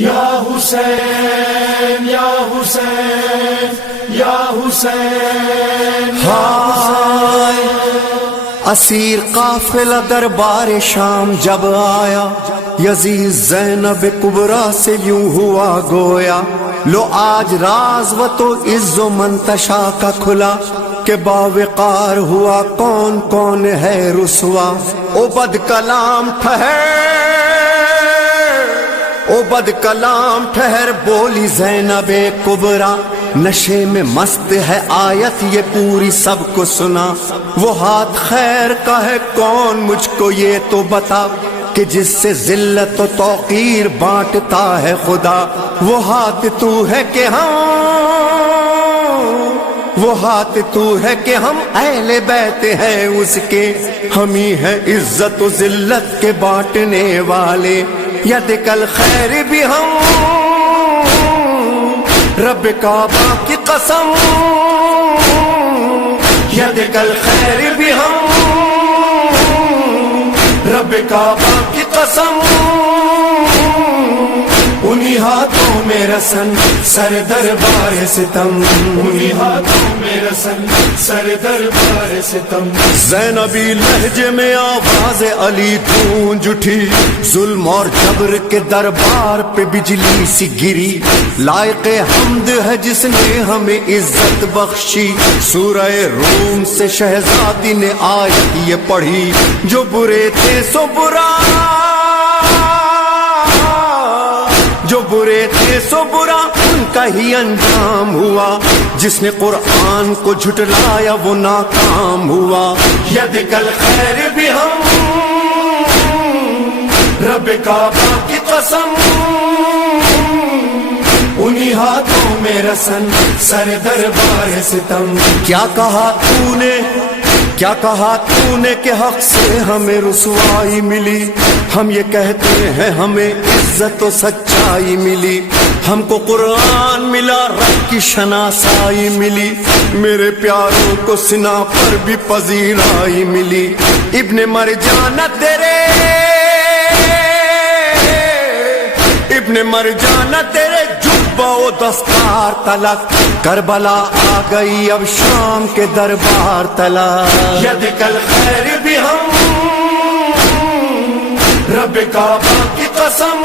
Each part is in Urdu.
یا حسین یا حسین یا حسین ہائے اسیر قافلہ دربار شام جب آیا، یزید زینب کبریٰ سے یوں ہوا گویا، لو آج راز و تو عز و منتشا کا کھلا، کہ باوقار ہوا کون کون ہے رسوا۔ او بد کلام ٹھہر، او بد کلام ٹھہر، بولی زینب کبریٰ، نشے میں مست ہے آیت یہ پوری سب کو سنا، وہ ہاتھ خیر کا ہے کون مجھ کو یہ تو بتا، کہ جس سے ذلت و توقیر بانٹتا ہے خدا، وہ ہاتھ تو ہے کہ وہ ہاتھ تو ہے کہ ہم اہل بیت ہیں اس کے، ہم ہی ہے عزت و ذلت کے بانٹنے والے، ید کل خیر بھی ہم، رب کعبہ کی قسم، ید کل خیر بھی ہم، رب کعبہ کی قسم، انہی ہاتھوں میں رسن سر دربار ستم، انہی ہاتھوں میں رسن سر دربار ستم۔ زینبی لہجے میں آواز علی گونج اٹھی، ظلم اور جبر کے دربار پہ بجلی سی گری، لائق حمد ہے جس نے ہمیں عزت بخشی، سورہ روم سے شہزادی نے آیت یہ پڑھی، جو برے تھے سو برا، جو برے تھے سو برا ان کا ہی انجام ہوا، جس نے قرآن کو جھٹلایا وہ ناکام ہوا، ید کل خیر بھی ہم، رب کعبہ کی قسم، انہی ہاتھوں میں رسن سر دربار ستم۔ کیا کہا تو نے، کیا کہا تو نے کہ حق سے ہمیں رسوائی ملی، ہم یہ کہتے ہیں ہمیں عزت و سچائی ملی، ہم کو قرآن ملا رب کی شناسائی ملی، میرے پیاروں کو سنا پر بھی پذیرائی ملی، ابن مرجانہ تیرے، ابن مرجانہ تیرے جبہ و دستار تلک، کربلا آ گئی اب شام کے دربار تلک، ید کل خیر بھی ہم، رب کعبہ کی قسم،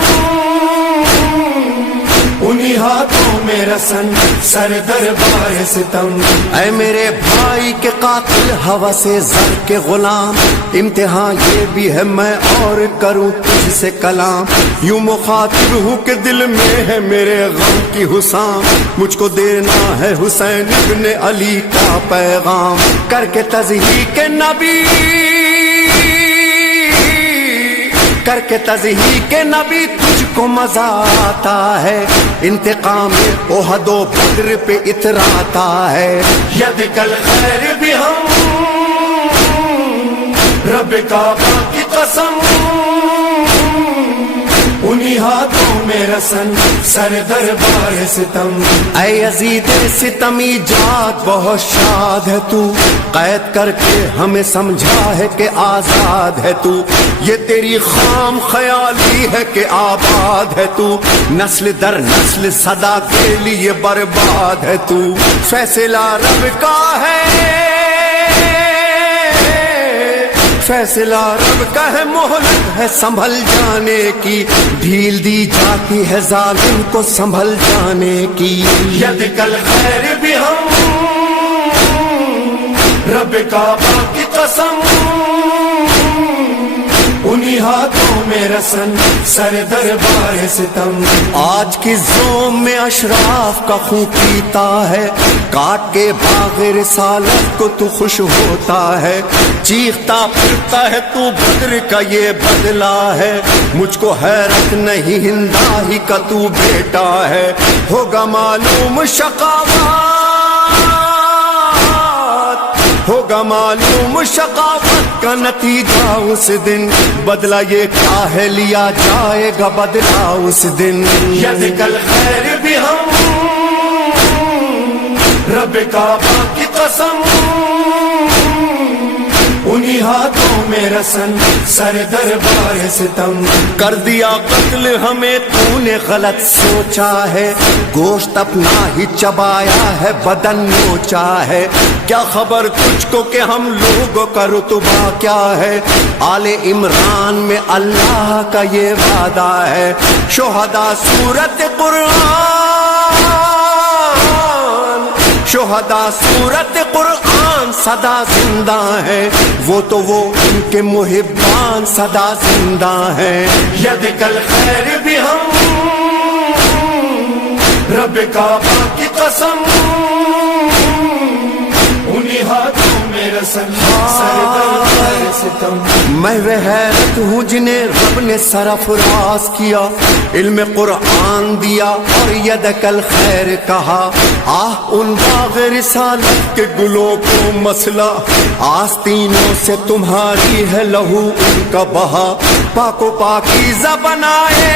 انہی ہاتھوں میں رسن سر دربار ستم۔ اے میرے بھائی کے قاتل ہوس زر کے غلام، امتحان یہ بھی ہے میں اور کروں تجھ سے کلام، یوں مخاطب ہوں کہ دل میں ہے میرے غم کی حسام، مجھ کو دینا ہے حسین ابن علی کا پیغام، کر کے تضحیق نبی، کر کے تضحیق نبی تجھ کو مزہ آتا ہے، انتقام احد و بدر پہ اتراتا ہے، ید کل خیر بھی ہم، رب کعبہ کی قسم، انہی ہاتھوں میں رسن سر دربار ستم۔ اے یزید ستمی جات بہت شاد ہے تو، قید کر کے ہمیں سمجھا ہے کہ آزاد ہے تو، یہ تیری خام خیالی ہے کہ آباد ہے تو، نسل در نسل صدا کے لیے برباد ہے تو، فیصلہ رب کا ہے، فیصلہ رب کا ہے، مہلت ہے سنبھل جانے کی، ڈھیل دی جاتی ہے ظالم کو سنبھل جانے کی، ید کل خیر بھی ہم، رب کعبہ کی قسم، انہی ہاتھوں میں رسن سر دربار ستم۔ آج کی زوم میں اشراف کا خون پیتا ہے، کاٹ کے باغ رسالت کو تو خوش ہوتا ہے، چیختا پھرتا ہے تو بدر کا یہ بدلہ ہے، مجھ کو حیرت نہیں ہندا ہی کا تو بیٹا ہے، ہوگا معلوم شقاوت، ہوگا معلوم شقاوت کا نتیجہ اس دن، بدلہ یہ کیا ہے لیا جائے گا بدلہ اس دن، ید کل خیر بھی ہم، رب کعبہ کی قسم، انہی انہی ہاتھوں میں رسن سر دربار ستم کر دیا قتل ہمیں تو نے غلط سوچا ہے گوشت اپنا ہی چبایا ہے بدن نوچا ہے کیا خبر تجھ کو کہ ہم لوگوں کا رتبہ کیا ہے آل عمران میں اللہ کا یہ وعدہ ہے شہداء سورت قرآن سدا زندہ ہے وہ تو وہ ان کے محبان سدا زندہ ہیں ید کل خیر بھی ہم رب کعبہ کی قسم انہی ہاتھوں میں رسن سر دربار ستم میں وہ حیرت ہوں جنہیں رب نے سرفراز کیا علم قرآن دیا اور یدک الخیر کہا ان باغ رسالت کے گلوں کو مسئلہ آستینوں سے تمہاری ہے لہو ان کا بہا پاک و پاکیزہ بنائے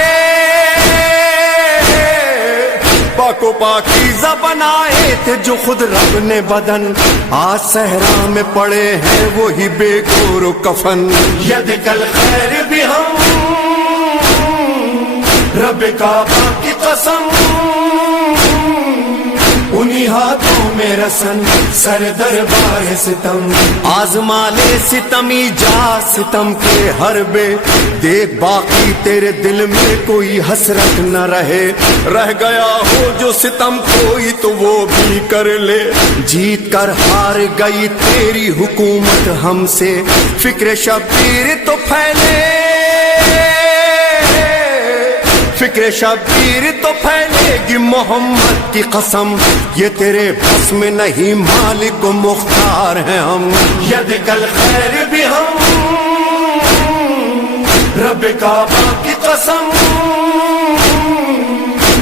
تھے جو خود رب نے بدن آج صحرا میں پڑے ہیں وہی بے گور و کفن ید کل خیر بھی ہم رب کعبہ کی قسم انہی ہاتھوں میں رسن سر دربار ستم آزما لے ستمی جا ستم کے حربے دیکھ باقی تیرے دل میں کوئی حسرت نہ رہ گیا ہو جو ستم کوئی تو وہ بھی کر لے جیت کر ہار گئی تیری حکومت ہم سے فکر شبیر تو پھیلے گی محمد کی قسم یہ تیرے بس میں نہیں مالک و مختار ہیں ہم ید کل خیر بھی ہم رب کعبہ کی قسم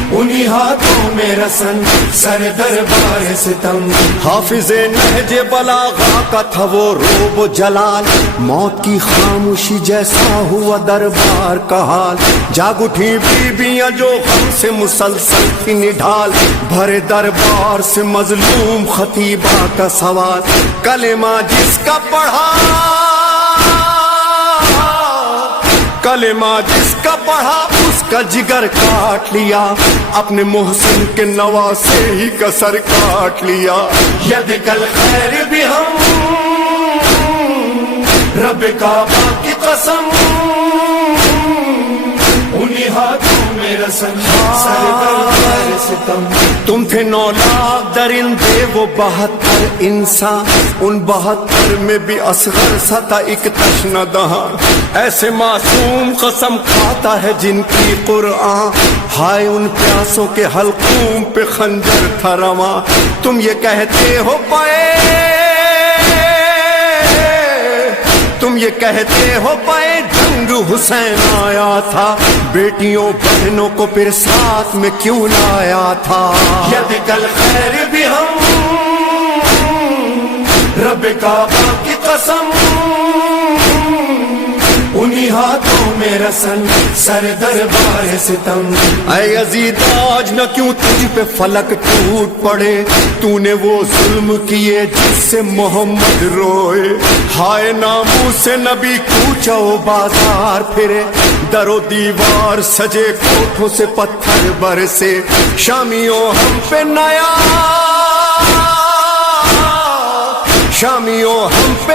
انہی ہاتھوں میں رسن سر دربار ستم حافظ نہج بلاغہ کا تھا وہ روب و جلال موت کی خاموشی جیسا ہوا دربار کا حال جاگ اٹھی بیویاں جو غم سے مسلسل تھی نڈھال بھرے دربار سے مظلوم خطیبہ کا سوال کلمہ جس کا پڑھا اس کا جگر کاٹ لیا اپنے محسن کے نواسے ہی کا سر کاٹ لیا ید کل خیر بھی ہم رب کعبہ کی قسم انہی ہاتھوں میں رسن سر دربار ستم تم تھے 9 لاکھ درندے وہ 72 انسان ان 72 میں بھی اصغر سا تھا ایک تشنہ دہاں ایسے معصوم قسم کھاتا ہے جن کی قرآن ہائے ان پیاسوں کے حلقوم پہ خنجر تھا رواں تم یہ کہتے ہو پائے جنگ حسین آیا تھا بیٹیوں بہنوں کو پھر ساتھ میں کیوں لایا تھا ید کل خیر بھی ہم رب کعبہ کی قسم انہی ہاتھوں میں رسن سر دربار ستم اے یزید آج نہ کیوں تجھ پہ فلک ٹوٹ پڑے تو نے وہ ظلم کیے جس سے محمد روئے ہائے ناموں سے نبی کوچہ و بازار پھرے در و دیوار سجے کوٹھوں سے پتھر برسے شامیوں ہم پہ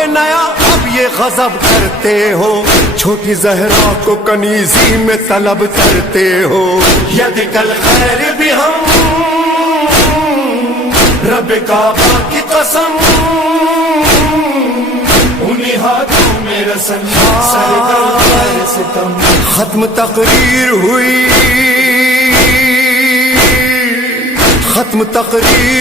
نیا اب یہ غضب کرتے ہو چھوٹی زہرا کو کنیزی میں طلب کرتے ہو ید کل خیر بھی ہم رب کعبہ کی قسم انہی ہاتھوں میں رسن سر دربار ستم ختم تقریر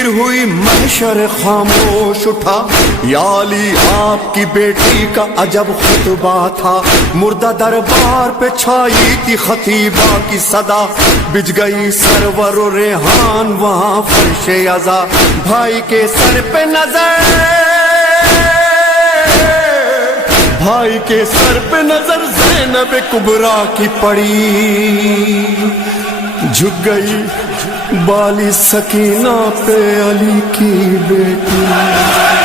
ہوئی محشر خاموش اٹھا یا علی آپ کی بیٹی کا عجب خطبہ تھا مردہ دربار پہ چھائی تھی خطیبہ کی صدا بج گئی سرور و ریحان وہاں فرش عزا بھائی کے سر پہ نظر زینب کبریٰ کی پڑی جھک گئی بالی سکینہ پہ علی کی بیٹی